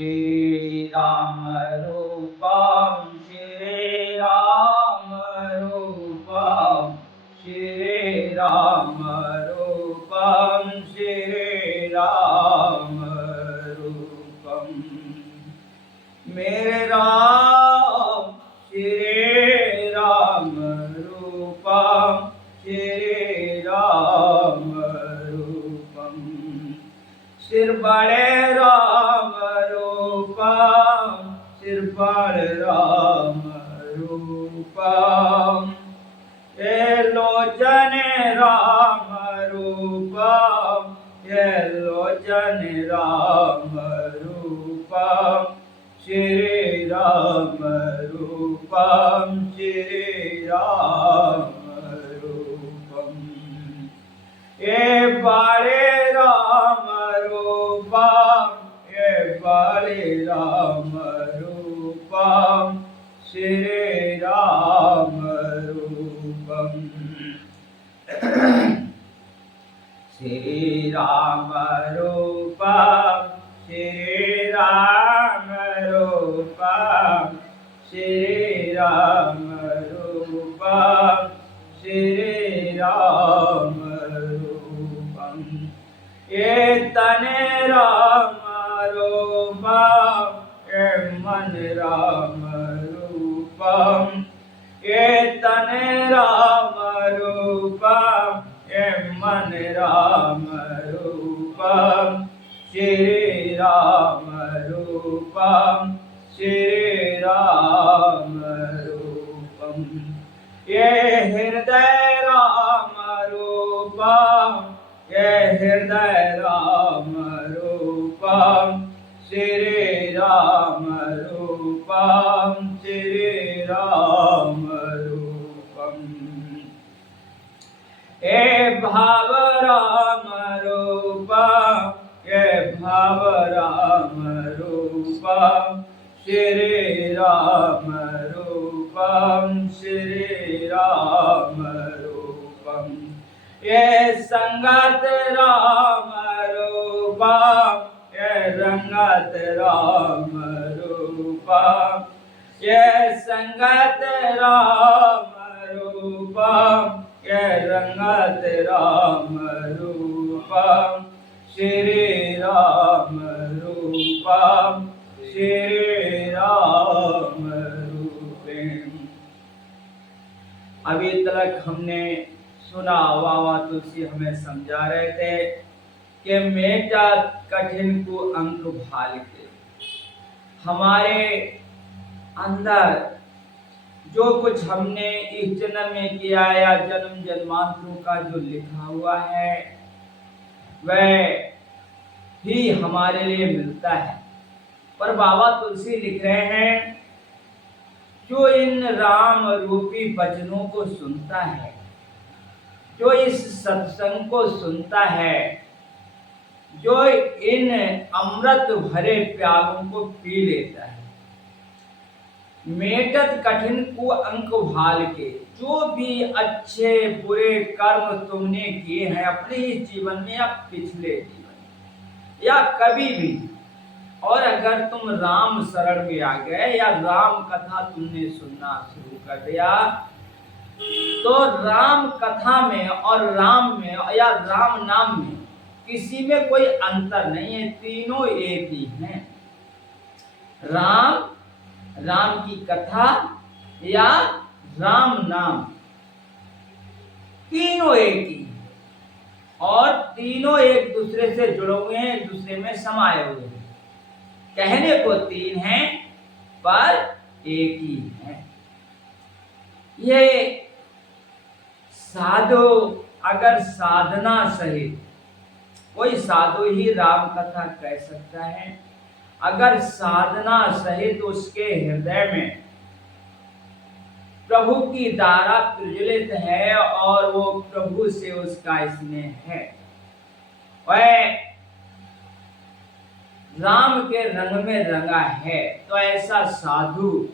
श्रीराम रूपम श्रीराम रूपम श्रीराम रूपम श्रीराम रूपम मेरे राम श्रीराम रूपम श्रीराम रूपम सिर बड़े राम रूपम सिर बड़े राम रूपम ये लोचन राम रूपम ये लोचन राम रूपम श्री राम रूपम श्री राम रूपम ये बड़े राम रूपम ये बड़े राम रूपम श्री राम रूपम श्री राम रूपम श्री राम रूपम श्री राम रूपम श्री राम रूपम ये तने राम रूपम ये मन राम रूपम ये तने राम रूपम ये मन राम रूपम श्री राम रूपम श्री राम रूपम ये हृदय राम रूपम ये हृदय राम रूपम श्री राम रूपम श्री राम रूपम ये भाव राम रूपम ये भाव राम रूपम श्री राम रूपम श्री राम रूपम ये संगत राम रूपम ये रंगत राम रूपम ये संगत राम रूपम ये रंगत राम रूपम श्री राम रूपम श्री राम रूपम। अभी तक हमने सुना, बाबा तुलसी हमें समझा रहे थे कि मेटा कठिन को अंक भाल के हमारे अंदर जो कुछ हमने इस जन्म में किया या जन्म जन्मांतरों का जो लिखा हुआ है वह ही हमारे लिए मिलता है। पर बाबा तुलसी लिख रहे हैं जो इन राम रूपी वचनों को सुनता है, जो इस सत्संग को सुनता है, जो इन अमृत भरे प्यालों को पी लेता है, मेटत कठिन को अंक भाल के, जो भी अच्छे बुरे कर्म तुमने किए हैं अपने इस जीवन में या पिछले जीवन में या कभी भी, और अगर तुम राम शरण में आ गए या राम कथा तुमने सुनना शुरू कर दिया, तो राम कथा में और राम में या राम नाम में किसी में कोई अंतर नहीं है, तीनों एक ही हैं। राम, राम की कथा या राम नाम, तीनों एक ही और तीनों एक दूसरे से जुड़े हुए हैं, एक दूसरे में समाये हुए हैं। कहने को तीन हैं पर एक ही है। ये साधु अगर साधना सहित, कोई साधु ही राम कथा कह सकता है अगर साधना सहित उसके हृदय में प्रभु की धारा प्रज्वलित है और वो प्रभु से उसका स्नेह है, वह राम के रंग में रंगा है, तो ऐसा साधु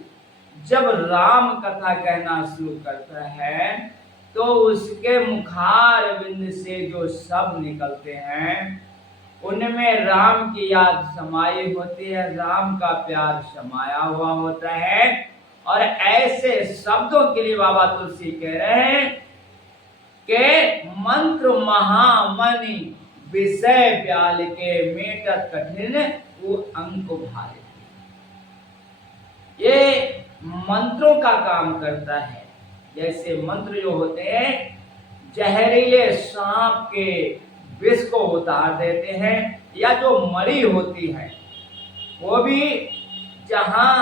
जब राम कथा कहना शुरू करता है तो उसके मुखार बिंद से जो शब्द निकलते हैं उनमें राम की याद समाई होती है, राम का प्यार समाया हुआ होता है। और ऐसे शब्दों के लिए बाबा तुलसी कह रहे हैं कि मंत्र महामणि विषय प्याल के मेटत कठिन वो अंक भाले। ये मंत्रों का काम करता है। जैसे मंत्र जो होते हैं जहरीले सांप के विष को उतार देते हैं, या जो मरी होती है वो भी जहां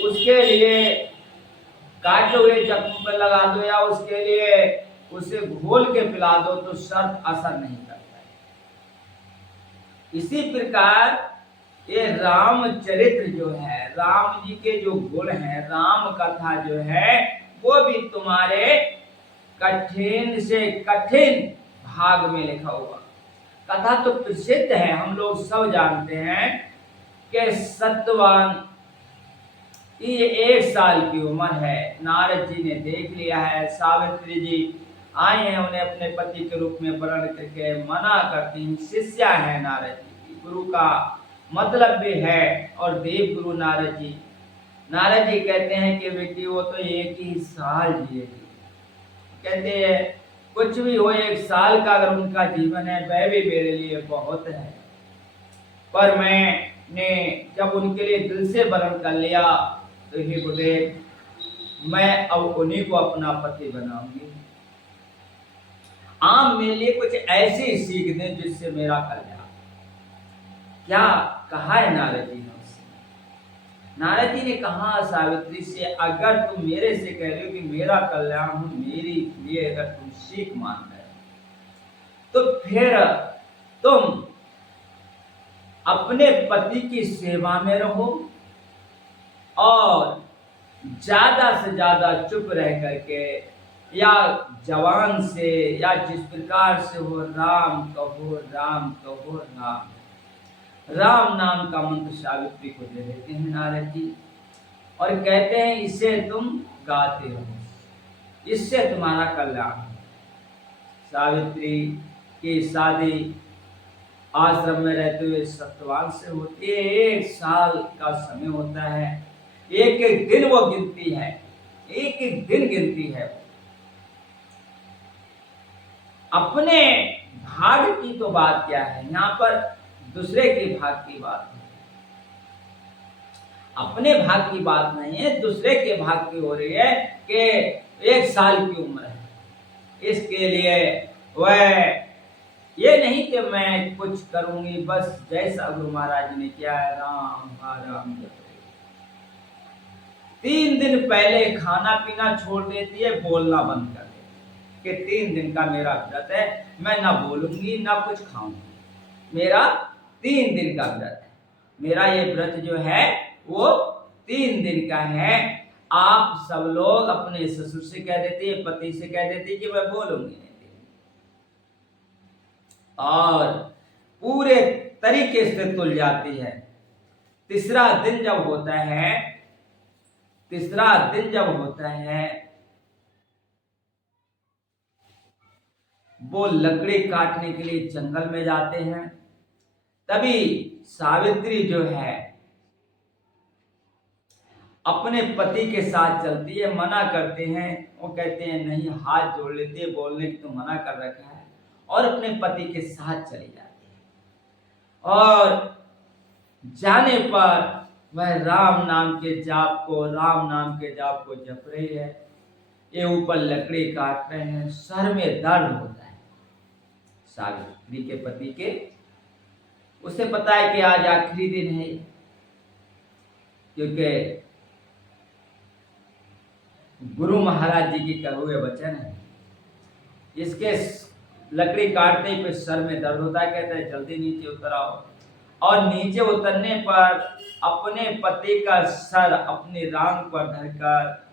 उसके लिए काटे हुए जख्म पर लगा दो या उसके लिए उसे घोल के पिला दो तो सर्प असर नहीं करता है। इसी प्रकार ये रामचरित्र जो है, राम जी के जो गुण हैं, राम कथा जो है वो भी तुम्हारे कठिन से कठिन भाग में लिखा हुआ। कथा तो प्रसिद्ध है, हम लोग सब जानते हैं कि सत्यवान की 1 साल की उम्र है, नारद जी ने देख लिया है, सावित्री जी आए हैं उन्हें अपने पति के रूप में वर्ण करके मना करती हैं। शिष्या है नारद जी की, गुरु का मतलब भी है और देव गुरु नारद जी। नारद जी कहते हैं कि बेटी वो तो 1 ही साल जिएगी। कहते हैं कुछ भी हो 1 साल का अगर उनका जीवन है वह भी मेरे लिए बहुत है, पर मैंने जब उनके लिए दिल से वर्ण कर लिया तो हे गुरुदेव मैं अब उन्हीं को अपना पति बनाऊंगी। आप मेरे लिए कुछ ऐसी सीख दें जिससे मेरा कल्याण। क्या कहा है नारद जी ने उससे? नारद जी ने कहा सावित्री से अगर तुम मेरे से कह रहे हो कि मेरा कल्याण हो, मेरी लिए अगर तुम सीख मान रहे हो तो फिर तुम अपने पति की सेवा में रहो और ज्यादा से ज्यादा चुप रह करके या जवान से या जिस प्रकार से हो राम कहो राम कहो राम। राम नाम का मंत्र सावित्री को दे देते हैं नारद जी और कहते हैं इसे तुम गाते हो, इससे तुम्हारा कल्याण। सावित्री की शादी आश्रम में रहते हुए सत्यवान से होती है। 1 साल का समय होता है, एक एक दिन वो गिनती है, एक एक दिन गिनती है। अपने भाग की तो बात क्या है, यहाँ पर दूसरे के भाग की बात है। अपने भाग की बात नहीं है, दूसरे के भाग की हो रही है कि 1 साल की उम्र है, इसके लिए वह ये नहीं कि मैं कुछ करूंगी, बस जैसा गुरु महाराज ने किया है राम राम जप। 3 दिन पहले खाना पीना छोड़ देती है, बोलना बंद कर देती है कि 3 दिन का मेरा व्रत है, मैं ना बोलूंगी ना कुछ खाऊंगी, मेरा 3 दिन का व्रत है। मेरा ये व्रत जो है वो 3 दिन का है। आप सब लोग अपने ससुर से कह देते हैं, पति से कह देते हैं कि मैं बोलूंगी नहीं, और पूरे तरीके से तुल जाती है। तीसरा दिन जब होता है वो लकड़ी काटने के लिए जंगल में जाते हैं। तभी सावित्री जो है अपने पति के साथ चलती है, मना करते हैं, वो कहते हैं नहीं, हाथ जोड़ लेते हैं, बोलने की तो मना कर रखा है, और अपने पति के साथ चली जाती है। और जाने पर वह राम नाम के जाप को जप रही है, ये ऊपर लकड़ी काट रहे हैं, सर में दर्द होता है सावित्री के पति के। उसे पता है कि आज आखिरी दिन है, क्योंकि गुरु महाराज जी की कहे हुए वचन है। इसके लकड़ी काटने पे सर में दर्द होता है, कहते हैं जल्दी नीचे उतर आओ। और नीचे उतरने पर अपने पति का सर अपनी रांग पर धरकर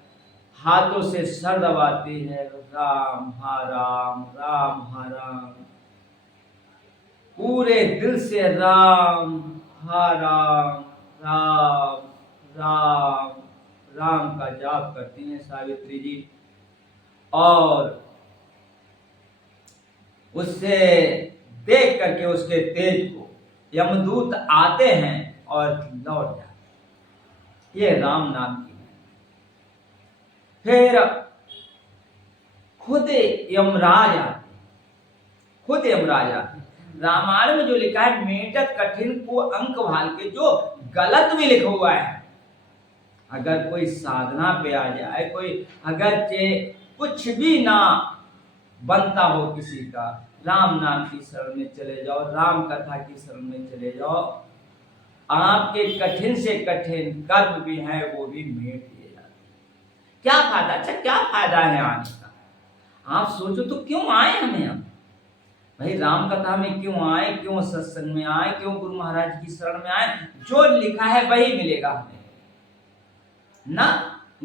हाथों से सर दबाती है, राम हा राम राम हा राम, पूरे दिल से राम हा राम राम राम राम का जाप करती हैं सावित्री जी। और उससे देख करके उसके तेज को यमदूत आते हैं और लौट जाते। ये राम नाम की है। फिर खुद यमराज आते, खुद यमराज आते। रामायण में जो लिखा है मेटत कठिन को अंक भाल के, जो गलत भी लिखा हुआ है, अगर कोई साधना पे आ जाए, कोई अगर कुछ भी ना बनता हो किसी का, राम नाम की शरण में चले जाओ, राम कथा की शरण में चले जाओ, आपके कठिन से कठिन कर्म भी है वो भी मेट दिए जाते। क्या फायदा? अच्छा क्या फायदा है आने का? आप सोचो तो क्यों आए हमें हम? भाई राम कथा में क्यों आए, क्यों सत्संग में आए, क्यों गुरु महाराज की शरण में आए? जो लिखा है वही मिलेगा हमें ना,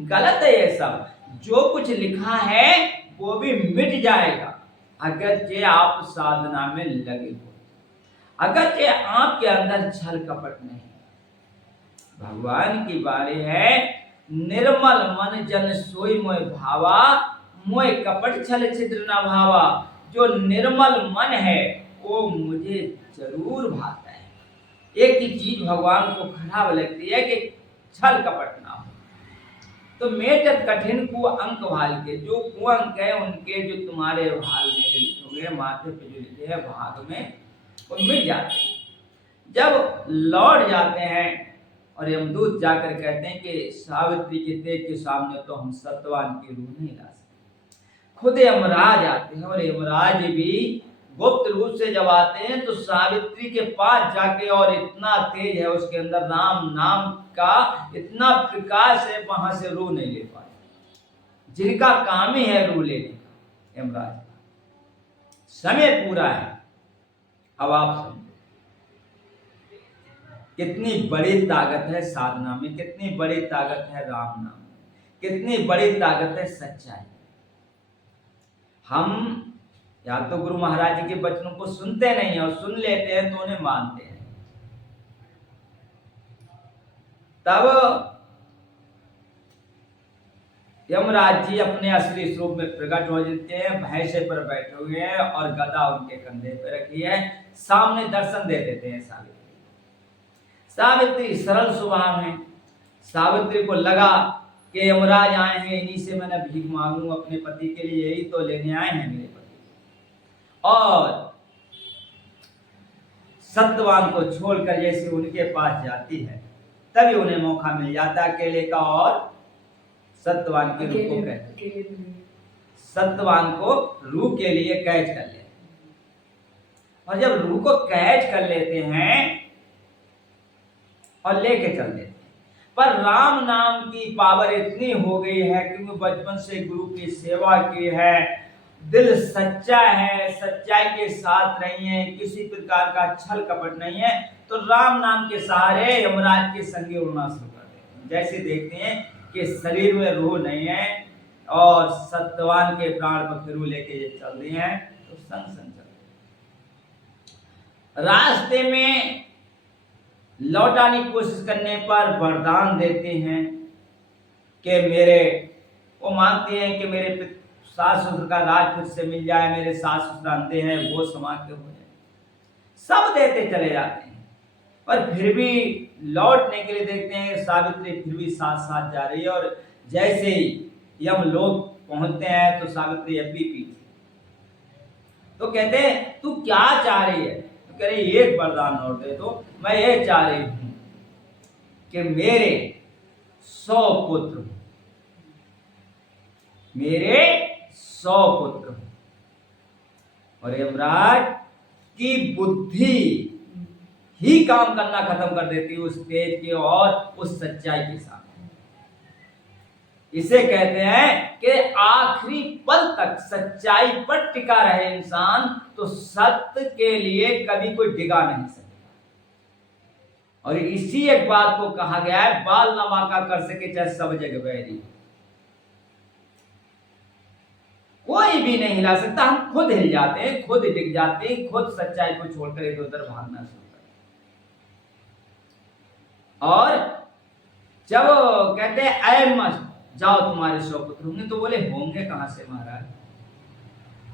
गलत है ये सब। जो कुछ लिखा है वो भी मिट जाएगा अगर जे आप साधना में लगे हो, अगर जे आपके अंदर छल कपट नहीं। भगवान की बारी है, निर्मल मन जन सोई मोय भावा, मोय कपट छल छिद्र न भावा। जो निर्मल मन है वो मुझे जरूर भाता है। एक ही चीज भगवान को खराब लगती है कि छल कपट ना हो। तो मेटत कठिन को अंक भाल के, जो कुअंक है उनके जो तुम्हारे भाल में जो लिखे हुए माथे पे जो लिखे हैं भाग में, वो मिट जाते हैं। जब लौट जाते हैं और यमदूत जाकर कहते हैं कि सावित्री के तेज के सामने तो हम सत्यवान की रूह नहीं ला सकते। खुद यमराज आते हैं और यमराज भी गुप्त रूप से जब आते हैं तो सावित्री के पास जाके, और इतना तेज है उसके अंदर राम नाम का इतना प्रकाश है, वहां से रूह नहीं ले पाए। जिनका काम ही है रूह लेने का, यमराज का समय पूरा है। अब आप समझो कितनी बड़ी ताकत है साधना में, कितनी बड़ी ताकत है राम नाम में, कितनी बड़ी ताकत है सच्चाई। हम या तो गुरु महाराज जी के वचनों को सुनते नहीं है, और सुन लेते हैं तो उन्हें मानते हैं। तब यमराज जी अपने असली स्वरूप में प्रकट हो जाते हैं, भैंसे पर बैठे हुए हैं और गदा उनके कंधे पर रखी है, सामने दर्शन दे देते हैं सावित्री। सावित्री सरल स्वभाव है। सावित्री को लगा कि यमराज आए हैं, इन्हीं से मैंने भीख मांगू अपने पति के लिए, यही तो लेने आए हैं मेरे पति। और सत्यवान को छोड़कर जैसे उनके पास जाती है, तभी उन्हें मौका मिल जाता अकेले का, और सत्यवान की रूह को सत्यवान को रूह के लिए कैच कर लेते हैं। और जब रूह को कैच कर लेते हैं और लेके चल देते हैं, पर राम नाम की पावर इतनी हो गई है क्योंकि बचपन से गुरु की सेवा की है, दिल सच्चा है, सच्चाई के साथ नहीं है, किसी प्रकार का छल कपट नहीं है, तो राम नाम के सहारे यमराज के संगे उड़ना शुरू कर देते हैं। जैसे देखते हैं कि शरीर में रूह नहीं है और सत्यवान के प्राण पखेरु लेके चल रहे हैं, तो संग संग चल रहे। रास्ते में लौटाने की कोशिश करने पर वरदान देते हैं कि मेरे, वो मांगते हैं कि मेरे सास ससुर का राज खुद से मिल जाए, मेरे सास ससुर अंधे हैं वो समाज के हो जाए, सब देते चले जाते हैं। पर फिर भी लौटने के लिए देखते हैं सावित्री फिर भी साथ साथ जा रही है, और जैसे ही यम लोग पहुंचते हैं तो सावित्री अब भी पीछे। तो कहते हैं तू क्या चाह रही है? तो कह रही एक वरदान और दे दो, मैं ये चाह रही हूं कि मेरे 100 पुत्र, मेरे 100 पुत्र, और यमराज की बुद्धि ही काम करना खत्म कर देती है उस तेज के और उस सच्चाई के साथ। इसे कहते हैं कि आखिरी पल तक सच्चाई पर टिका रहे इंसान, तो सत्य के लिए कभी कोई डिगा नहीं सकता। और इसी एक बात को कहा गया है, बाल न बांका कर सके चाहे सब जग बैरी, कोई भी नहीं हिला सकता। हम खुद हिल जाते हैं, खुद डिग जाते हैं, खुद सच्चाई को छोड़कर इधर उधर भागना शुरू करते। और जब कहते हैं ऐ मस्त जाओ तुम्हारे 100 पुत्र होंगे, तो बोले होंगे कहां से महाराज,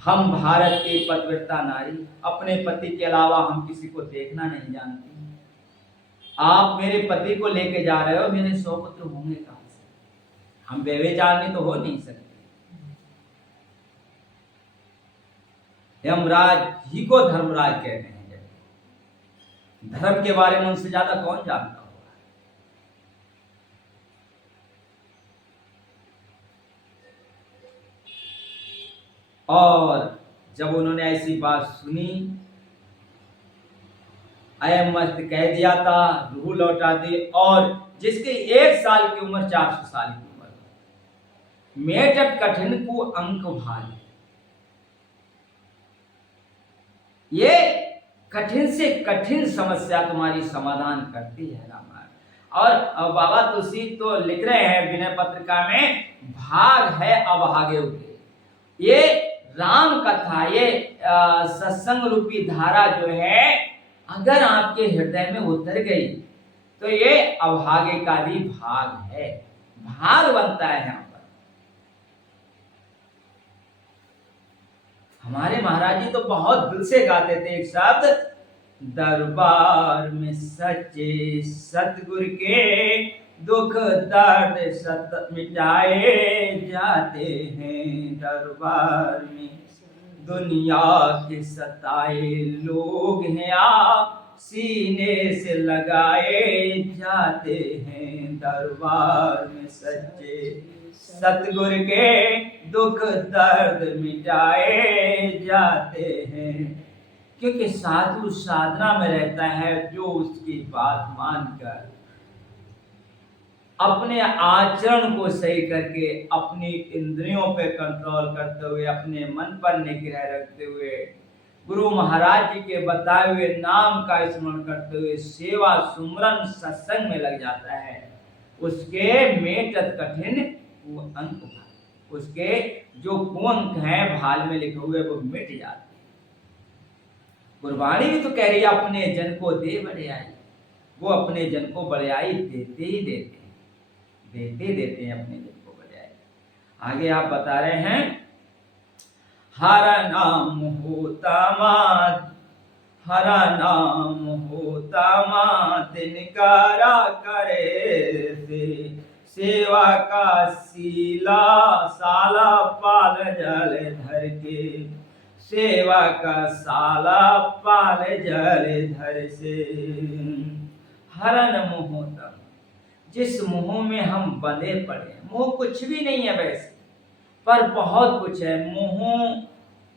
हम भारत की पतिव्रता नारी, अपने पति के अलावा हम किसी को देखना नहीं जानती। आप मेरे पति को लेके जा रहे हो, मेरे 100 पुत्र होंगे कहां से? हम व्यभिचारिणी तो हो नहीं सकते। यमराज ही को धर्मराज कहते हैं। धर्म के बारे में उनसे ज्यादा कौन जानता होगा? और जब उन्होंने ऐसी बात सुनी, अयम मस्त कह दिया था, रूह लौटा दी, और जिसकी 1 साल की उम्र 400 साल की उम्र, मेटत कठिन को अंक भारी। ये कठिन से कठिन समस्या तुम्हारी समाधान करती है रामायण। और बाबा तुलसी तो लिख रहे हैं विनय पत्रिका में, भाग है अभागे उठे। ये राम कथा, ये सत्संग रूपी धारा जो है, अगर आपके हृदय में उतर गई तो ये अभागे का भी भाग है, भाग बनता है। यहाँ पर हमारे महाराज जी तो बहुत दिल से गाते थे एक शब्द, दरबार में सच्चे सतगुरु के दुख दर्द सत मिटाए जाते हैं। दरबार में दुनिया के सताए लोग हैं, आप सीने से लगाए जाते हैं। दरबार में सच्चे सतगुरु के दुख दर्द मिटाए जाते हैं। क्योंकि साधु साधना में रहता है, जो उसकी बात मानकर अपने आचरण को सही करके, अपनी इंद्रियों पे कंट्रोल करते हुए, अपने मन पर निग्रह रखते हुए, गुरु महाराज जी के बताए हुए नाम का स्मरण करते हुए सेवा सुमरन सत्संग में लग जाता है, उसके मेटत कठिन अंक, उसके जो कुअंक हैं भाल में लिखे हुए वो मिट जाते हैं। गुरबाणी भी तो कह रही है, अपने जन को दे बड़याई। वो अपने जन को बड़याई देते ही देते हैं, देते हैं अपने जन को बड़याई। आगे आप बता रहे हैं, हरा नाम होता मात, हरा नाम होता मात निकारा करे से। सेवा का सीला साला पाल जल धर के, सेवा का साला पाल जल धर से। हरन मोहतम, जिस मोह में हम बंधे पड़े, मोह कुछ भी नहीं है वैसे, पर बहुत कुछ है। मोह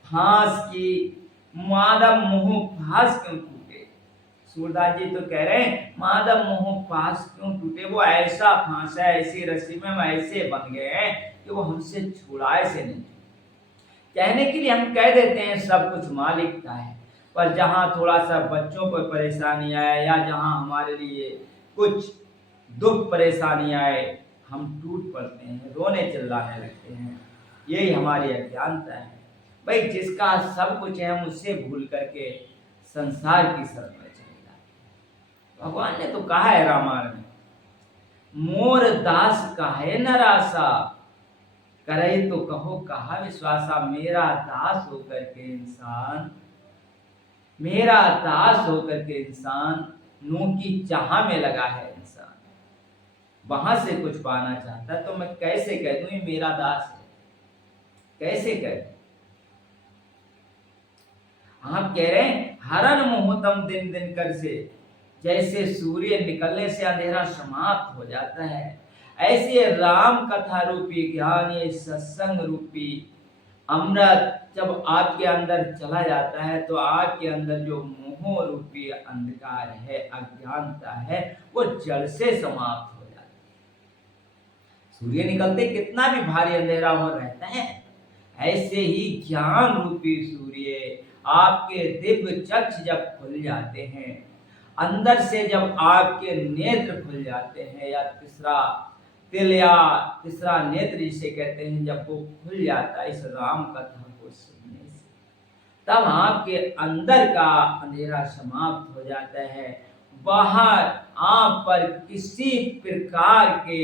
फांस की, माधव मोह फांस क्यों टूटे? सूरदास जी तो कह रहे हैं, माधव मोह फांस क्यों टूटे? वो ऐसा फांस है, ऐसी रस्सी में हम ऐसे बन गए हैं कि वो हमसे छुड़ाए से नहीं। कहने के लिए हम कह देते हैं सब कुछ मालिक का है, पर जहाँ थोड़ा सा बच्चों पर परेशानी आए, या जहाँ हमारे लिए कुछ दुख परेशानी आए, हम टूट पड़ते हैं, रोने चिल्लाने लगते हैं। यही हमारी अज्ञानता है। भाई जिसका सब कुछ है, हम उससे भूल करके संसार की शरण में चले जाते। भगवान ने तो कहा है रामायण में, मोर दास काहे नरासा, करे तो कहो कहा विश्वासा। मेरा दास होकर के इंसान, मेरा दास होकर के इंसान नूह की चाह में लगा है। इंसान वहां से कुछ पाना चाहता है, तो मैं कैसे कह दूं ये मेरा दास है? कैसे कह दूं? आप कह रहे हैं हरन मोहतम दिन दिन कर से, जैसे सूर्य निकलने से अंधेरा समाप्त हो जाता है, ऐसे राम कथा रूपी ज्ञान, ये सत्संग रूपी अमृत जब आपके अंदर चला जाता है, तो आपके अंदर जो मोह रूपी अंधकार है, अज्ञानता है, वो जड़ से समाप्त हो जाती है। सूर्य निकलते कितना भी भारी अंधेरा हो रहता है, ऐसे ही ज्ञान रूपी सूर्य आपके दिव्य चक्षु जब खुल जाते हैं, अंदर से जब आपके नेत्र खुल जाते हैं, या तीसरा तिल या तीसरा नेत्र जिसे कहते हैं, जब वो खुल जाता है इस राम कथा को सुनने से, तब आपके अंदर का अंधेरा समाप्त हो जाता है। बाहर आप पर किसी प्रकार के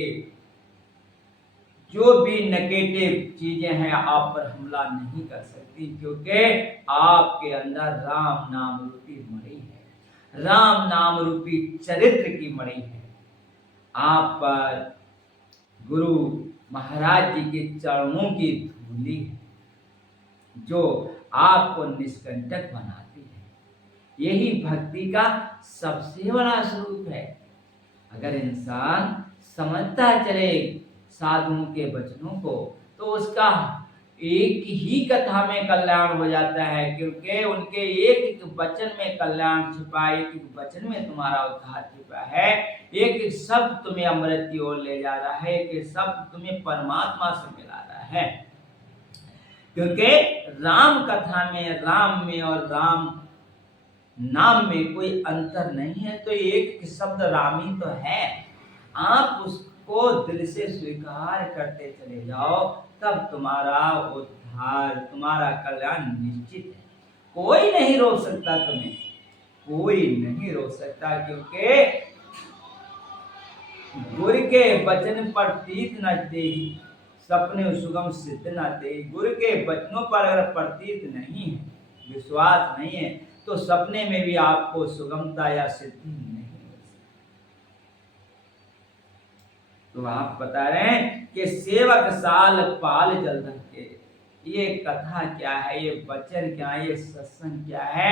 जो भी नेगेटिव चीजें हैं आप पर हमला नहीं कर सकती, क्योंकि आपके अंदर राम नाम रूपी मणि है, राम नाम रूपी चरित्र की मणि है। आप पर गुरु महाराज जी के चरणों की धूली है जो आपको निष्कंटक बनाती है। यही भक्ति का सबसे बड़ा स्वरूप है। अगर इंसान समझता चले साधुओं के वचनों को तो उसका एक ही कथा में कल्याण हो जाता है, क्योंकि उनके एक एक वचन में कल्याण छिपा है, एक एक वचन में तुम्हारा उद्धार छिपा है, एक एक शब्द तुम्हें अमृत की ओर ले जा रहा है, एक एक शब्द तुम्हें परमात्मा से मिला रहा है। क्योंकि राम कथा में, राम में और राम नाम में कोई अंतर नहीं है, तो एक शब्द राम ही तो है। आप उसको दिल से स्वीकार करते चले जाओ, तब तुम्हारा उद्धार, तुम्हारा कल्याण निश्चित है। कोई नहीं रोक सकता तुम्हें, कोई नहीं रोक सकता, क्योंकि गुरु के वचन पर तीत न दे, सपने सुगम सिद्ध न दे। गुरु के वचनों पर अगर प्रतीत नहीं है, विश्वास नहीं है, तो सपने में भी आपको सुगमता या सिद्धि नहीं मिल सकती। तो आप बता रहे हैं कि सेवक साल पाल जलधर के, ये कथा क्या है, ये वचन क्या है, ये सत्संग क्या है।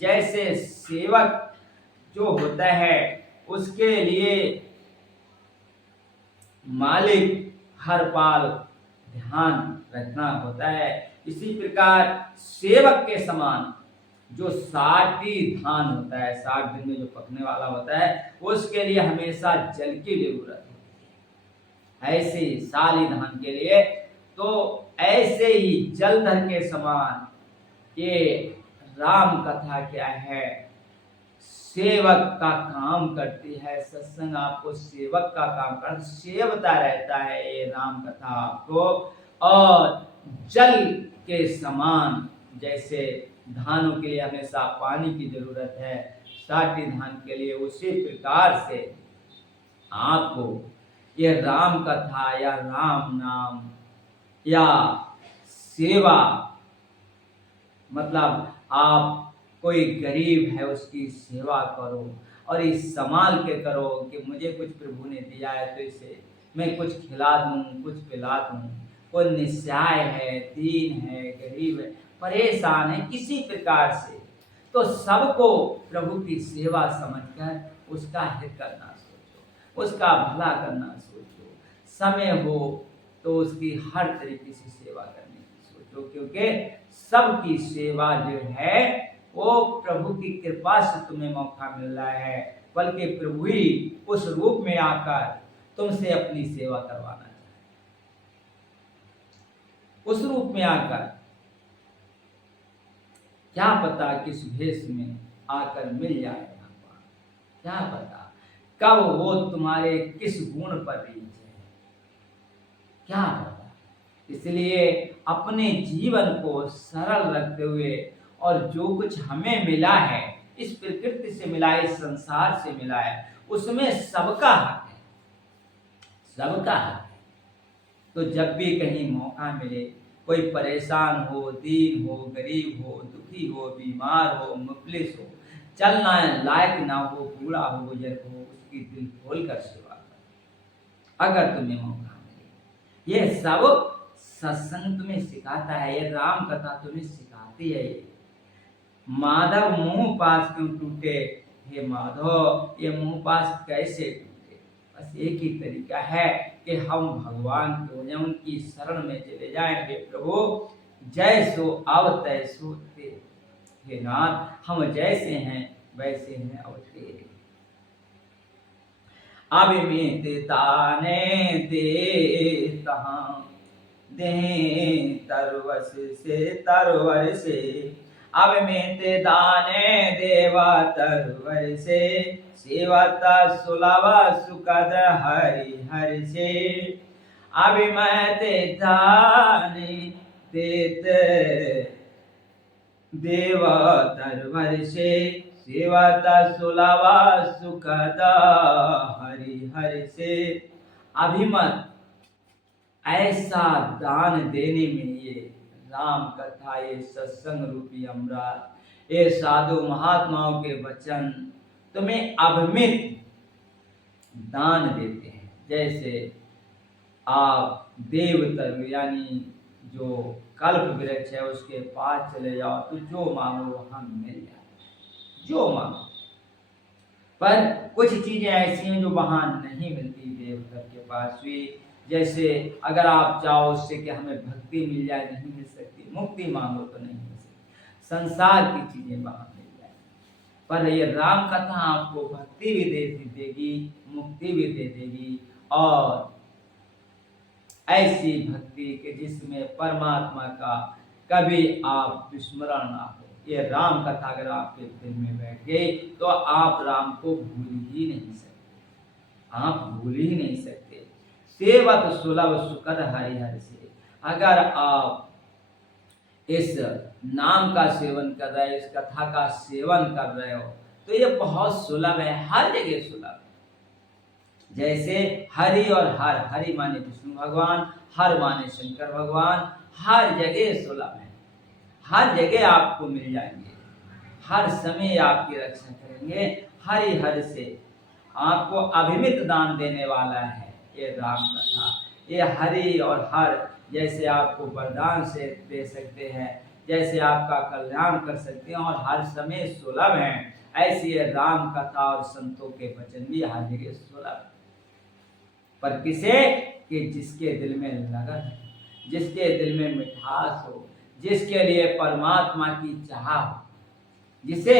जैसे सेवक जो होता है उसके लिए मालिक हर पाल ध्यान रखना होता है, इसी प्रकार सेवक के समान जो 60 धान होता है, 60 दिन में जो पकने वाला होता है, उसके लिए हमेशा जल की जरूरत होती है। ऐसे साली धान के लिए तो ऐसे ही जलधर के समान ये राम कथा क्या है, सेवक का काम करती है। सत्संग आपको सेवक का काम कर सेवता रहता है ये राम कथा आपको, और जल के समान, जैसे धानों के लिए हमेशा पानी की जरूरत है, 60 धान के लिए, उसी प्रकार से आपको ये राम कथा या राम नाम या सेवा, मतलब आप कोई गरीब है उसकी सेवा करो और इस संभाल के करो कि मुझे कुछ प्रभु ने दिया है तो इसे मैं कुछ खिला दूं, कुछ पिला दूं। कोई निस्सहाय है, दीन है, गरीब है, परेशान है किसी प्रकार से, तो सबको प्रभु की सेवा समझकर उसका हित करना सोचो, उसका भला करना सोचो। समय हो तो उसकी हर तरीके से सेवा करने की सोचो, क्योंकि सबकी सेवा जो है वो प्रभु की कृपा से तुम्हें मौका मिल रहा है, बल्कि प्रभु ही उस रूप में आकर तुमसे अपनी सेवा करवाना चाहते, उस रूप में आकर। क्या पता किस भेष में आकर मिल जाए भगवान, क्या पता कब वो तुम्हारे किस गुण पर रीझ है, क्या पता। इसलिए अपने जीवन को सरल रखते हुए, और जो कुछ हमें मिला है, इस प्रकृति से मिला है, इस संसार से मिला है, उसमें सबका हक है, सबका हक है। तो जब भी कहीं मौका मिले, कोई परेशान हो, दीन हो, गरीब हो, दुखी हो, बीमार हो, मुफलिस हो, चलना लायक ना हो, बूढ़ा हो, बुजुर्ग हो, उसकी दिल खोल कर सेवा करो अगर तुम्हें मौका मिले। ये सब सत्संग तुम्हें सिखाता है, ये राम कथा तुम्हें सिखाती है। ये माधव मुंह पास क्यों टूटे, हे माधव ये मुंह पास कैसे टूटे। बस एक ही तरीका है कि हम भगवान के हो जाए, उनकी शरण में चले जाएं। हे प्रभु जैसो अव तैसो ते, हे नाथ हम जैसे हैं वैसे हैं अब तेरे। अभिमित ताने दे तहां दे तरवस से तरवर से, अब में ते दाने देवा तरवर से, सेवता सुलभा सुखद हरि हरि से। अभिमत दाने देत देवा तरवर से, सेवता सुलभा सुखद हरि हरि से। अभिमत ऐसा दान देने में ये राम कथा, ये सत्संग रूपी अमृत, ये साधु महात्माओं के वचन तुम्हें अभिमित दान देते हैं। जैसे आप देवतर यानी जो कल्प वृक्ष है उसके पास चले जाओ तो जो मांगो वहां मिल जाए, जो मांगो। पर कुछ चीजें ऐसी हैं जो वहां नहीं मिलती देवतर के पास भी। जैसे अगर आप चाहो उससे कि हमें भक्ति मिल जाए, नहीं मिल सकती। मुक्ति मांगो तो नहीं मिल सकती। संसार की चीजें वहां मिल जाए, पर ये राम कथा आपको भक्ति भी दे देगी, मुक्ति भी दे देगी, और ऐसी भक्ति कि जिसमें परमात्मा का कभी आप विस्मरण ना हो। ये राम कथा अगर आपके दिल में बैठ गई तो आप राम को भूल ही नहीं सकते, आप भूल ही नहीं सकते। सेवत सुलभ सुखद हरिहर से, अगर आप इस नाम का सेवन कर रहे हो, इस कथा का सेवन कर रहे हो, तो ये बहुत सुलभ है, हर जगह सुलभ है। जैसे हरि और हर, हरि माने विष्णु भगवान, हर माने शंकर भगवान, हर जगह सुलभ है, हर जगह आपको मिल जाएंगे, हर समय आपकी रक्षा करेंगे। हरि हर से आपको अभिमित दान देने वाला है ये राम कथा। ये हरि और हर जैसे आपको वरदान से दे सकते हैं, जैसे आपका कल्याण कर सकते हैं और हर समय सुलभ है, ऐसी ये राम कथा और संतों के वचन भी हर जगह सुलभ है। पर किसे? कि जिसके दिल में लगन है, जिसके दिल में मिठास हो, जिसके लिए परमात्मा की चाह हो, जिसे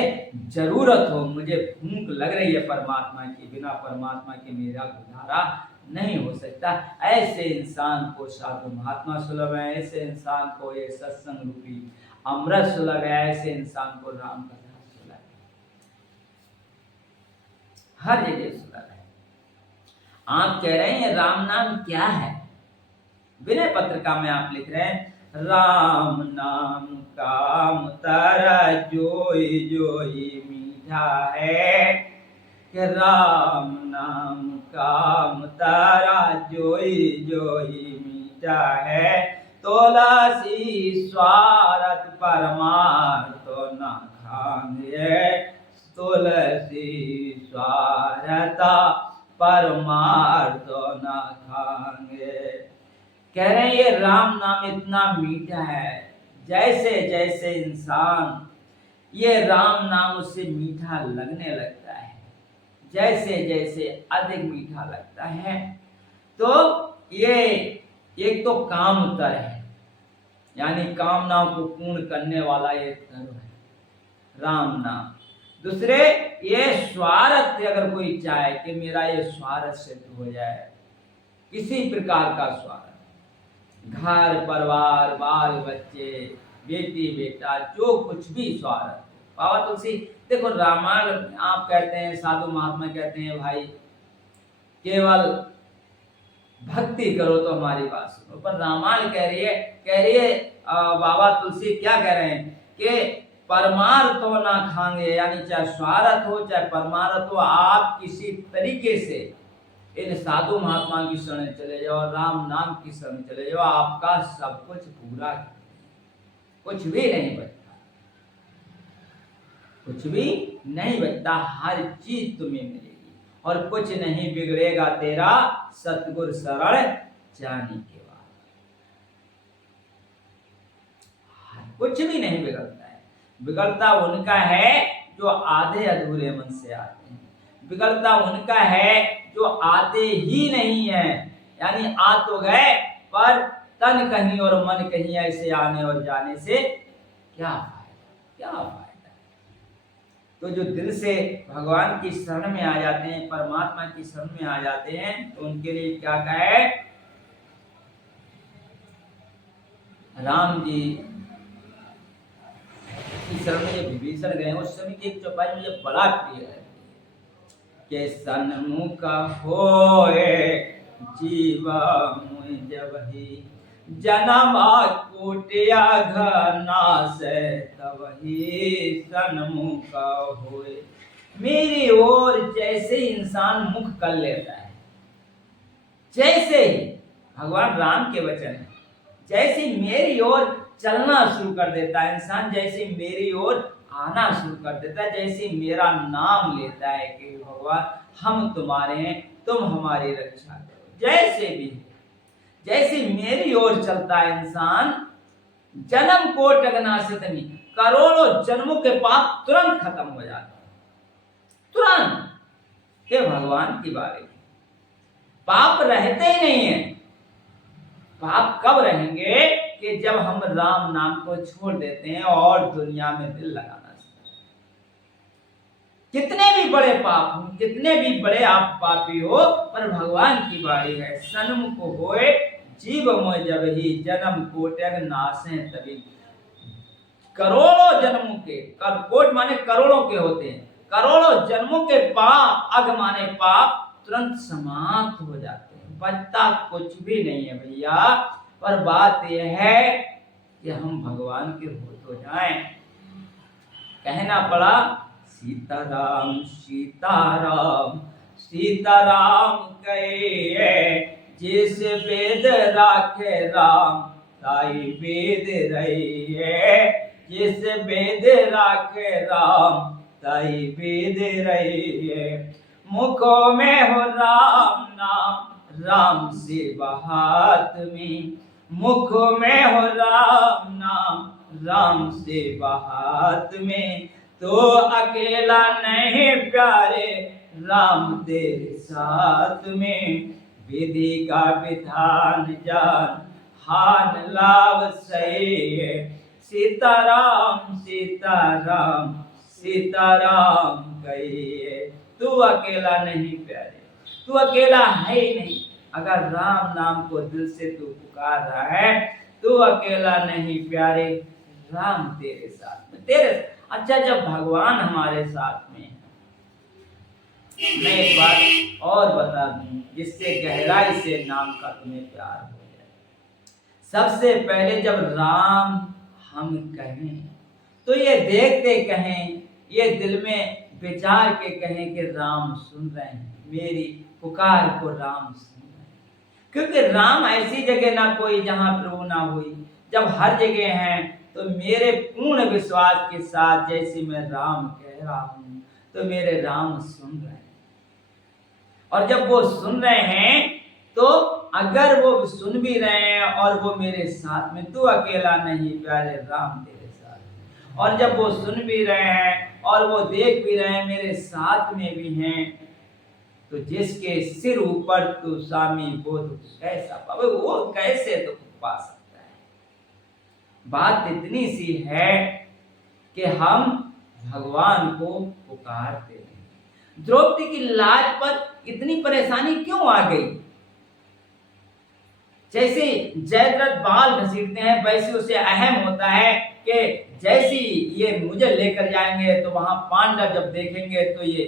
जरूरत हो, मुझे भूख लग रही है परमात्मा की, बिना परमात्मा के मेरा गुजारा नहीं हो सकता, ऐसे इंसान को साधु महात्मा सुलभ है, ऐसे इंसान को ये सत्संग रूपी अमृत सुलभ है, ऐसे इंसान को राम कथा सुलभ है, हर जगह सुलभ है। आप कह रहे हैं राम नाम क्या है? विनय पत्रिका में आप लिख रहे हैं, राम नाम काम तारा जोई जोई मीठा है, कि राम नाम काम तारा जोई जोई मीठा है, तुलसी स्वार्थ परमार्थ तो न खांगे, तुलसी स्वार्थ परमार्थ न खांगे। कह रहे हैं ये राम नाम इतना मीठा है, जैसे जैसे इंसान ये राम नाम उससे मीठा लगने लगता है, जैसे जैसे अधिक मीठा लगता है, तो ये एक तो काम तर है, यानी कामनाओं को पूर्ण करने वाला ये तर है राम नाम। दूसरे ये स्वार्थ, अगर कोई चाहे कि मेरा ये स्वार्थ सिद्ध हो जाए, किसी प्रकार का स्वार्थ, घर परिवार बाल बच्चे बेटी बेटा जो कुछ भी स्वार्थ, बाबा तुलसी देखो रामायण आप कहते हैं, साधु महात्मा कहते हैं भाई केवल भक्ति करो तो हमारी बात सुनो, पर रामायण कह रही है बाबा तुलसी क्या कह रहे हैं कि परमार्थ हो ना खांगे, यानी चाहे स्वार्थ हो चाहे परमार्थ हो, आप किसी तरीके से इन साधु महात्मा की शरण चले जाओ, राम नाम की शरण चले जाओ, आपका सब कुछ पूरा, कुछ भी नहीं बचता, कुछ भी नहीं बचता, हर चीज तुम्हें मिलेगी और कुछ नहीं बिगड़ेगा तेरा सतगुरु शरण जाने के बाद, कुछ भी नहीं बिगड़ता है। बिगड़ता उनका है जो आधे अधूरे मन से आते हैं, बिगड़ता उनका है जो आते ही नहीं है, यानी आ तो गए पर तन कहीं और मन कहीं, ऐसे आने और जाने से क्या फायदा, क्या फायदा। तो जो दिल से भगवान की शरण में आ जाते हैं, परमात्मा की शरण में आ जाते हैं, तो उनके लिए क्या कहे, राम जी की शरण में विभीषण गए, उस समय की एक चौपाई मुझे बड़ा प्रिय है के सन्मुख होए जीवा मुझ जबहि, जन्म कोटिया घना से तबहि सन्मुख होए। मेरी ओर जैसे इंसान मुख कर लेता है, जैसे ही भगवान राम के वचन है। जैसे मेरी ओर चलना शुरू कर देता है इंसान, जैसे मेरी ओर आना शुरू कर देता है, जैसे मेरा नाम लेता है कि भगवान हम तुम्हारे हैं, तुम हमारी रक्षा करो, जैसे भी जैसे मेरी ओर चलता है इंसान, जन्म कोटि नाशयति, करोड़ों जन्मों के पाप तुरंत खत्म हो जाता है, तुरंत। ये भगवान की बात है। पाप रहते ही नहीं है। पाप कब रहेंगे कि जब हम राम नाम को छोड़ देते हैं और दुनिया में दिल लगाना। कितने भी बड़े पाप हो, कितने भी बड़े आप पापी हो, पर भगवान की बाणी है, सन्मुख होए जीव मोय जब ही, जन्म कोटि नाशे तभी। करोड़ों जन्मों के, कोट माने करोड़ों के होते हैं, करोड़ों जन्मों के पाप, अग माने पाप, तुरंत समाप्त हो जाते हैं, बचता कुछ भी नहीं है भैया। पर बात यह है कि हम भगवान के हो तो जाएं। कहना पड़ा सीताराम सीताराम सीताराम कहे, जिस वेद राखे राम ताई वेद रही है, जिस वेद राखे राम ताई वेद रही है। मुखों में हो राम नाम, राम से हाथ में, मुख में हो राम नाम, राम से हाथ में। तो अकेला नहीं प्यारे, राम तेरे साथ में। विधि का विधान जान, हान लाभ सही है। सीताराम सीताराम सीताराम कहिए। तू अकेला नहीं प्यारे, तू अकेला है ही नहीं। अगर राम नाम को दिल से तू पुकार रहा है, तू अकेला नहीं प्यारे, राम तेरे साथ में, तेरे। अच्छा, जब भगवान हमारे साथ में, मैं एक बात और बता दूं जिससे गहराई से नाम का तुम्हें प्यार हो जाए। सबसे पहले जब राम हम कहें तो ये देखते कहें, ये दिल में विचार के कहें कि राम सुन रहे हैं, मेरी पुकार को राम सुन रहे हैं। क्योंकि राम ऐसी जगह ना कोई जहां प्रभु ना हुई। जब हर जगह हैं तो मेरे पूर्ण विश्वास के साथ जैसे मैं राम कह रहा हूं तो मेरे राम सुन रहे हैं। और जब वो सुन रहे हैं तो अगर वो सुन भी रहे हैं और वो मेरे साथ में, तू अकेला नहीं प्यारे, राम तेरे साथ। और जब वो सुन भी रहे हैं और वो देख भी रहे हैं, मेरे साथ में भी हैं, तो जिसके सिर ऊपर तू स्वामी वो दुख कैसा पावे, वो कैसे दुख पा सकता है। बात इतनी सी है कि हम भगवान को पुकारते हैं। द्रौपदी की लाज पर इतनी परेशानी क्यों आ गई? जैसे जयद्रथ बाल घसीटते हैं, वैसे उसे अहम होता है कि जैसी ये मुझे लेकर जाएंगे तो वहां पांडव जब देखेंगे तो ये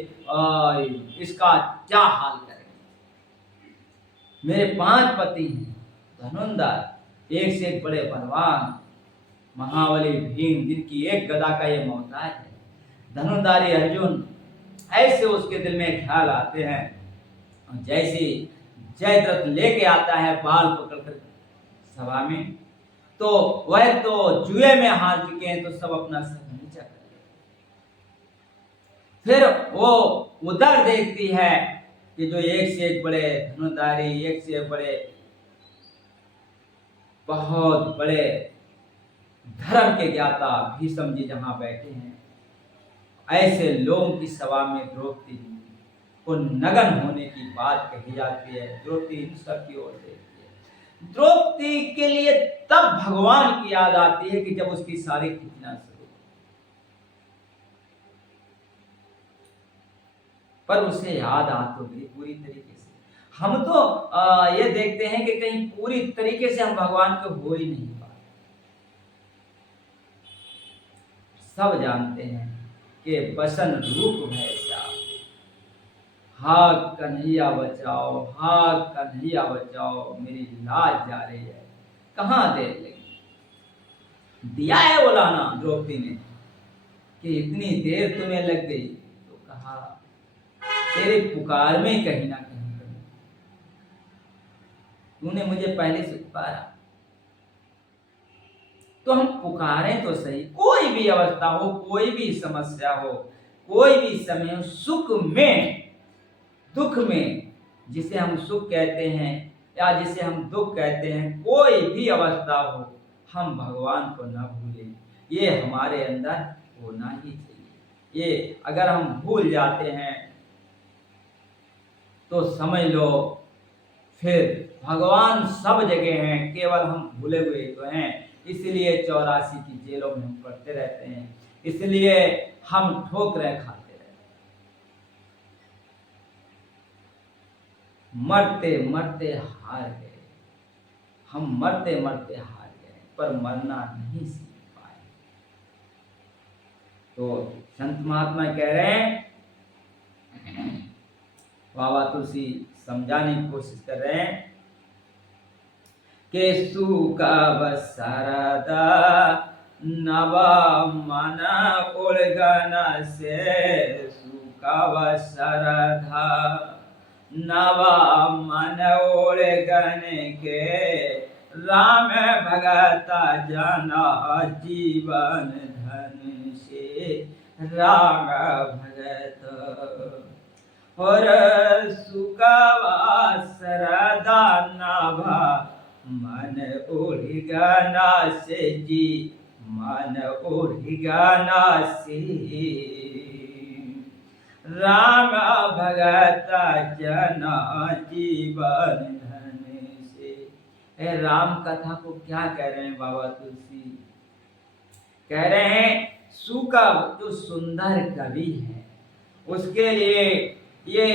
इसका क्या हाल करेंगे। मेरे 5 पति हैं, धनुर्धर, एक से एक बड़े बलवान, महाबली भीम, जिनकी एक गदा का ये मोहताज है, धनुर्धारी अर्जुन। ऐसे उसके दिल में ख्याल आते हैं। जैसे जयद्रथ लेके आता है बाल पकड़कर सभा में, तो वह तो जुए में हार चुके हैं, तो सब अपना सर नीचा कर लेते। फिर वो उधर देखती है कि जो एक से एक बड़े धनुर्धारी, एक से एक बड़े बहुत बड़े धर्म के ज्ञाता भीष्म जी जहां बैठे हैं, ऐसे लोगों की सभा में द्रौपदी को नगन होने की बात कही जाती है। द्रौपदी सबकी ओर देखती है। द्रौपदी के लिए तब भगवान की याद आती है कि जब उसकी सारी खींचना शुरू, पर उसे याद आ तो गई पूरी तरीके से। हम तो ये देखते हैं कि कहीं पूरी तरीके से हम भगवान को हो ही नहीं पाते। सब जानते हैं कि बसन रूप है श्याम, हा कन्हैया बचाओ, हा कन्हैया बचाओ, मेरी लाज जा रही है, कहाँ देर लगी। दिया है बोलाना द्रौपदी ने कि इतनी देर तुम्हें लग गई, तो कहा तेरे पुकार में कहीं ना कहीं तूने मुझे पहले से पुकारा। तो हम पुकारें तो सही, कोई भी अवस्था हो, कोई भी समस्या हो, कोई भी समय हो, सुख में दुख में, जिसे हम सुख कहते हैं या जिसे हम दुख कहते हैं, कोई भी अवस्था हो, हम भगवान को न भूलें। ये हमारे अंदर होना ही चाहिए। ये अगर हम भूल जाते हैं तो समझ लो फिर भगवान सब जगह हैं, केवल हम भूले हुए तो हैं। इसलिए 84 की जेलों में हम पढ़ते रहते हैं, इसलिए हम ठोकरें खाते रहते हैं। मरते मरते हार गए, हम मरते मरते हार गए, पर मरना नहीं सीख पाए। तो संत महात्मा कह रहे हैं, बाबा तुलसी समझाने की कोशिश कर रहे हैं कि सुका बसरदा नवा मन उलगन से, सुका बसरदा नवा मन उलगन के, राम भगत जना जीवन धन से, राम भगत और सुखवा सरदा नाभा मन उड़गना से जी, मन उड़गना से, राम भगत जना जीवन धन से। राम कथा को क्या कह रहे हैं बाबा तुलसी? कह रहे हैं सुका जो सुंदर कवि है उसके लिए ये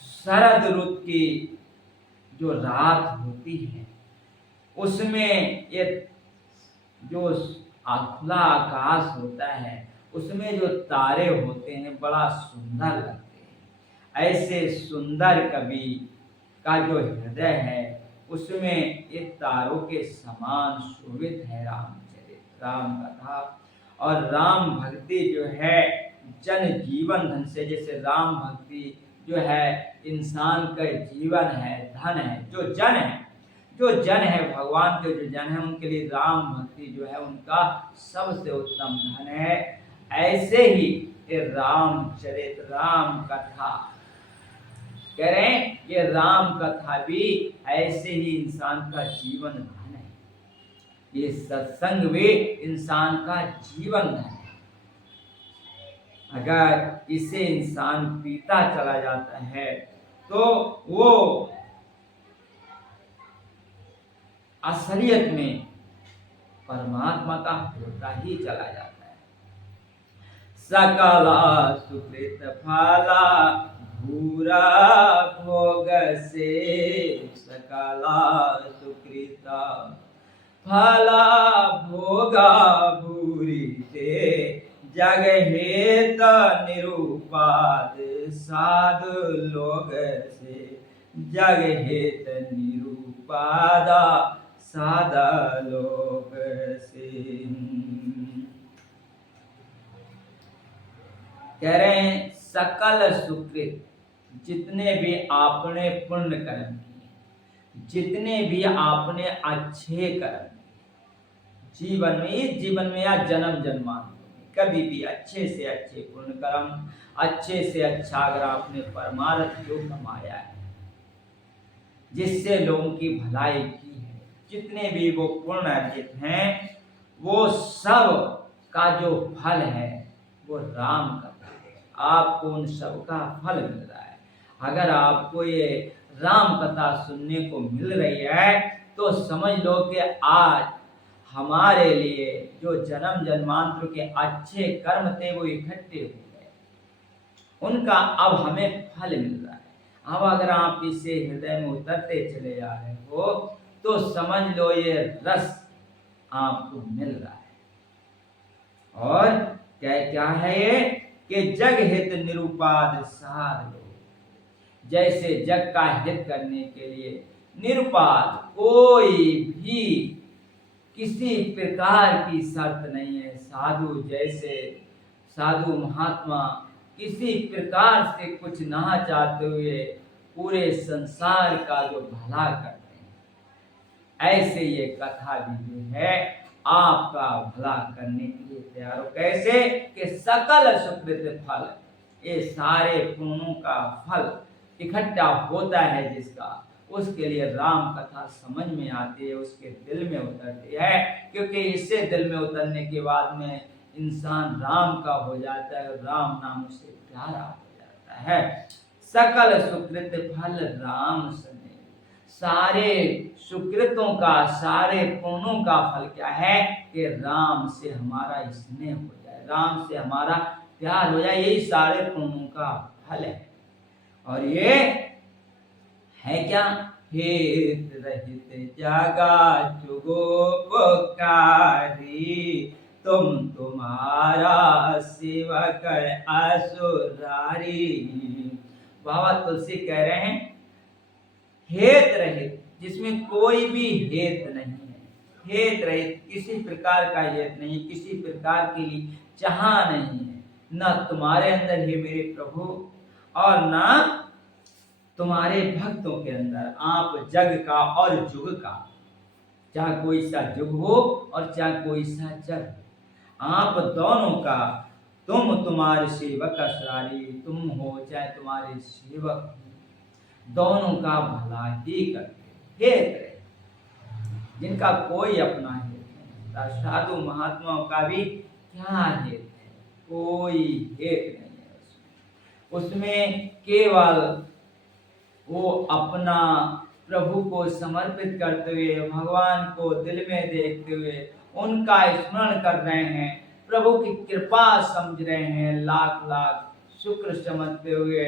शरद ऋतु की जो रात होती है उसमें ये जो खुला आकाश होता है उसमें जो तारे होते हैं बड़ा सुंदर लगते हैं। ऐसे सुंदर कवि का जो हृदय है उसमें ये तारों के समान शोभित है रामचरित, राम कथा। और राम भक्ति जो है जन जीवन धन से, जैसे राम भक्ति जो है इंसान का जीवन है, धन है। जो जन है भगवान के जो जन है उनके लिए राम भक्ति जो है उनका सबसे उत्तम धन है। ऐसे ही ये रामचरित, राम कथा कह रहे हैं, ये राम कथा भी ऐसे ही इंसान का जीवन धन है। ये सत्संग भी इंसान का जीवन धन है। अगर इसे इंसान पीता चला जाता है तो वो असलियत में परमात्मा का होता ही चला जाता है। सकला सुकृत फला भूरा भोग से, सकला सुकृत फला भोगा भूरी से, जग हेत निरुपाद साधु लोग से, जग हेत निरुपादा साधा लोग से। कह रहे हैं सकल सुकृत, जितने भी आपने पुण्य कर्म किए, जितने भी आपने अच्छे कर्म जीवन में, इस जीवन में या जन्म जन्मांतर कभी भी अच्छे से अच्छे पुण्य कर्म, अच्छे से अच्छा अगर आपने परमार्थ जो कमाया है जिससे लोगों की भलाई की है, जितने भी वो पुण्य अर्जित हैं वो सब का जो फल है वो राम कथा है। आपको उन सब का फल मिल रहा है। अगर आपको ये राम कथा सुनने को मिल रही है तो समझ लो कि आज हमारे लिए जो जन्म जन्मांतर के अच्छे कर्म थे वो इकट्ठे हो गए, उनका अब हमें फल मिल रहा है। अब अगर आप इसे हृदय में उतरते चले जा रहे हो तो समझ लो ये रस आपको मिल रहा है। और क्या है ये कि जग हित निरुपाद सार लो, जैसे जग का हित करने के लिए निरुपाद कोई भी किसी प्रकार की शर्त नहीं है। साधु जैसे साधु महात्मा किसी प्रकार से कुछ ना चाहते हुए पूरे संसार का जो भला करते हैं, ऐसे ये कथा भी जो है आपका भला करने के लिए तैयार हो। कैसे कि सकल सुकृत फल, ये सारे पुण्यों का फल इकट्ठा होता है जिसका, उसके लिए राम कथा समझ में आती है, उसके दिल में उतरती है। क्योंकि इससे दिल में उतरने के बाद में इंसान राम का हो जाता है, राम नाम उसे प्यारा हो जाता है। सकल सुकृत फल राम सने, सारे सुकृतों का, सारे पुण्यों का फल क्या है कि राम से हमारा स्नेह हो जाए, राम से हमारा प्यार हो जाए, यही सारे पुण्यों का फल है। और ये है क्या? हेत रहित जागा जुगोपकारी, तुम तुम्हारा सेवक असुरारी। बाबा तुलसी कह रहे हैं हेत रहित, जिसमें कोई भी हेत नहीं है, हेत रहित, किसी प्रकार का हेत नहीं, किसी प्रकार के लिए चाह नहीं है, न तुम्हारे अंदर है मेरे प्रभु और न तुम्हारे भक्तों के अंदर। आप जग का और जुग का, चाहे कोई सा जुग हो और चाहे कोई सा जग, आप दोनों का, तुम तुम्हारे सेवक असरारी, तुम हो चाहे तुम्हारे सेवक, दोनों का भला ही करते, हेत रहे, जिनका कोई अपना हेत नहीं। साधु महात्माओं का भी क्या हेत है? कोई हेत नहीं है उसमें केवल वो अपना प्रभु को समर्पित करते हुए, भगवान को दिल में देखते हुए उनका स्मरण कर रहे हैं, प्रभु की कृपा समझ रहे हैं, लाख लाख शुक्र समझते हुए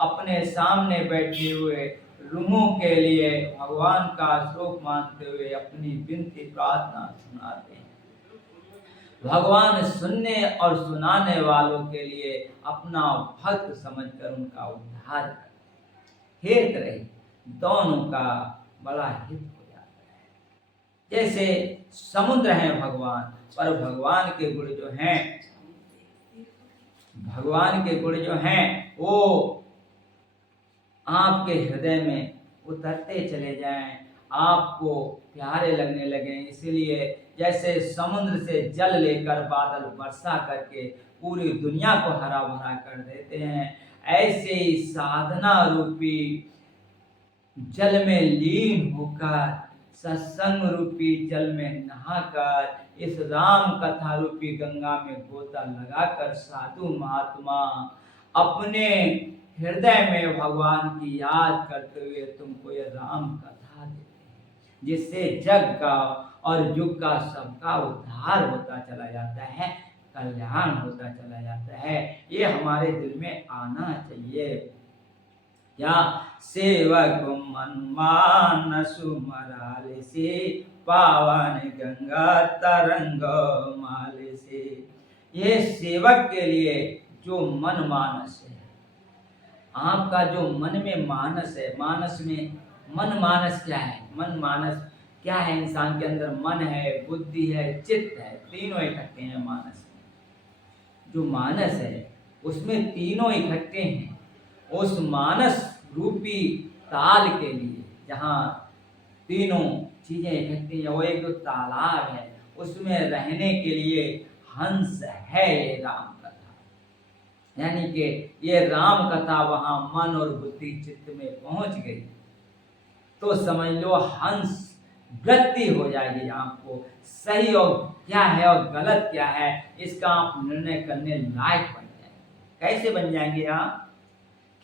अपने सामने बैठे हुए रूहों के लिए भगवान का श्लोक मानते हुए अपनी विनती प्रार्थना सुनाते हैं। भगवान सुनने और सुनाने वालों के लिए अपना भक्त समझकर उनका उद्धार कर, हेत रहे, दोनों का बड़ा हित हो जाता है। जैसे समुद्र है भगवान, पर भगवान के गुण जो हैं, भगवान के गुण जो हैं वो आपके हृदय में उतरते चले जाएं, आपको प्यारे लगने लगे। इसीलिए जैसे समुद्र से जल लेकर बादल वर्षा करके पूरी दुनिया को हरा भरा कर देते हैं, ऐसे ही साधना रूपी जल में लीन होकर, सत्संग रूपी जल में नहाकर, इस राम कथा रूपी गंगा में गोता लगाकर साधु महात्मा अपने हृदय में भगवान की याद करते हुए तुमको ये राम कथा देते हैं, जिससे जग का और युग का सबका उद्धार होता चला जाता है, कल्याण होता चला जाता है। ये हमारे दिल में आना चाहिए। क्या? सेवक मन सुमराल से, पावन गंगा तरंग माल से। ये सेवक के लिए जो मन मानस है, आपका जो मन में मानस है, मानस में मन मानस क्या है? मन मानस क्या है? इंसान के अंदर मन है, बुद्धि है, चित्त है, तीनों इकट्ठे हैं मानस में। जो मानस है उसमें तीनों इकट्ठे हैं। उस मानस रूपी ताल के लिए, जहाँ तीनों चीजें इकट्ठी हैं, वो एक जो तालाब है, उसमें रहने के लिए हंस है ये राम कथा। यानी कि ये राम कथा वहां मन और बुद्धि चित्त में पहुंच गई तो समझ लो हंस वृत्ति हो जाएगी। आपको सही और क्या है और गलत क्या है इसका आप निर्णय करने लायक बन जाएंगे। कैसे बन जाएंगे आप?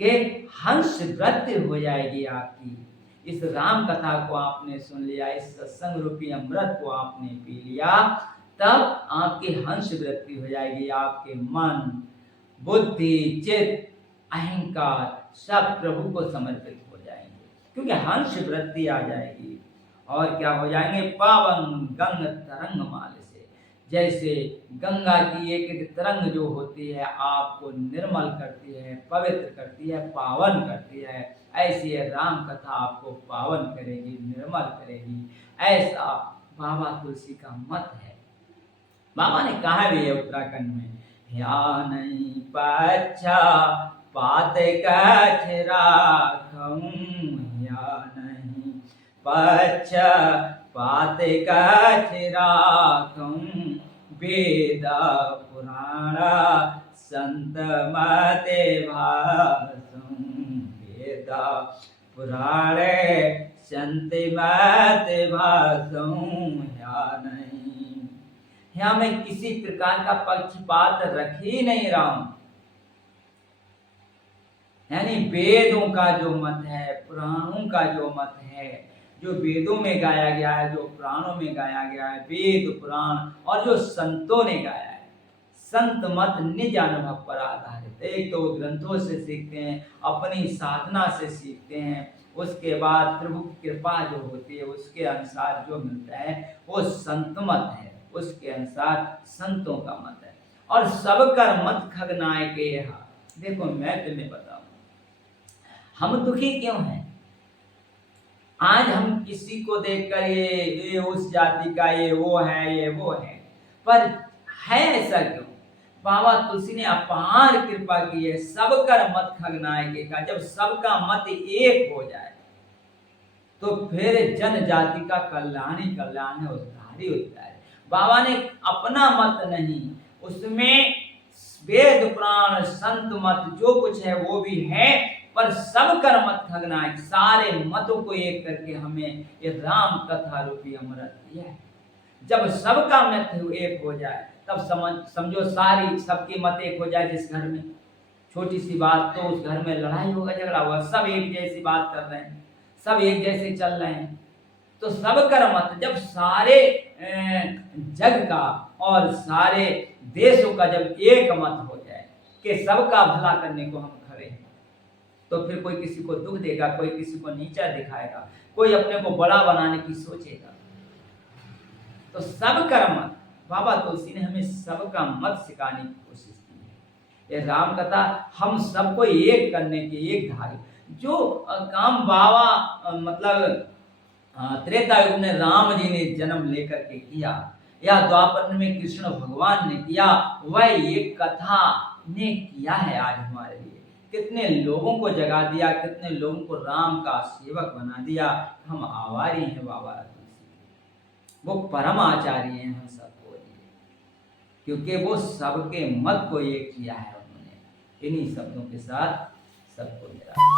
कि हंस वृत्ति हो जाएगी आपकी। इस राम कथा को आपने सुन लिया, इस सत्संग रूपी अमृत को आपने पी लिया, तब आपकी हंस वृत्ति हो जाएगी। आपके मन, बुद्धि, चित्त, अहंकार सब प्रभु को समर्पित हो जाएंगे, क्योंकि हंस वृत्ति आ जाएगी। और क्या हो जाएंगे? पावन गंग तरंग माल से, जैसे गंगा की एक एक तरंग जो होती है आपको निर्मल करती है, पवित्र करती है, पावन करती है, ऐसी राम कथा आपको पावन करेगी, निर्मल करेगी। ऐसा बाबा तुलसी का मत है। बाबा ने कहा भी है उत्तराखंड में, या नहीं पच्छा पात कछ राखूं या नहीं, पक्ष पात कछ राखूं, वेद पुराण संत मते भासुं, वेद पुराण संत मते भासुं या नहीं। यहाँ मैं किसी प्रकार का पक्षपात रख ही नहीं रहा हूं। यानी वेदों का जो मत है, पुराणों का जो मत है, जो वेदों में गाया गया है, जो पुराणों में गाया गया है, वेद पुराण और जो संतों ने गाया है, संत मत निज अनुभव पर आधारित। एक तो ग्रंथों से सीखते हैं, अपनी साधना से सीखते हैं, उसके बाद प्रभु की कृपा जो होती है उसके अनुसार जो मिलता है वो संत मत है, उसके अनुसार संतों का मत है। और सबकर मत खगनाय के यहाँ। देखो मैं तुम्हें बताऊं, हम दुखी क्यों हैं? आज हम किसी को देखकर ये उस जाति का, ये वो है, ये वो है, पर है ऐसा क्यों? बाबा तुलसी ने अपार कृपा की है। सबकर मत खगनाय के का, जब सबका मत एक हो जाए तो फिर जनजाति का कल्याण ही कल्याण है, उद्धार ही उद्धार है। बाबा ने अपना मत नहीं, उसमें वेद पुराण संत मत जो कुछ है वो भी है, पर सब कर मत खगनाय, सारे मतों को एक करके हमें ये राम कथा रूपी अमृत दिया है। जब सबका मत एक हो जाए तब समझो सारी सबकी मत एक हो जाए। जिस घर में छोटी सी बात तो उस घर में लड़ाई होगा, झगड़ा होगा, सब एक जैसी बात कर रहे हैं, सब एक जैसे चल रहे हैं, तो सब कर मत जब सारे जग का और सारे देशों का जब एक मत हो जाए कि सबका भला करने को हम खड़े हैं, तो फिर कोई किसी को दुख देगा, कोई किसी को नीचा दिखाएगा, कोई अपने को बड़ा बनाने की सोचेगा। तो सब कर मत, बाबा तुलसी ने हमें सबका मत सिखाने की कोशिश की है। ये राम कथा हम सबको एक करने की, एक धारी जो काम बाबा मतलब त्रेता युग में राम जी ने जन्म लेकर के किया या द्वापर में कृष्ण भगवान ने किया, वह एक कथा ने किया है आज हमारे लिए। कितने लोगों को जगा दिया, कितने लोगों को राम का सेवक बना दिया। हम आभारी हैं बाबा तुलसी, वो परम आचार्य हैं हम सबको लिए, क्योंकि वो सबके मत को एक किया है उन्होंने। इन्हीं शब्दों के साथ सबको मेरा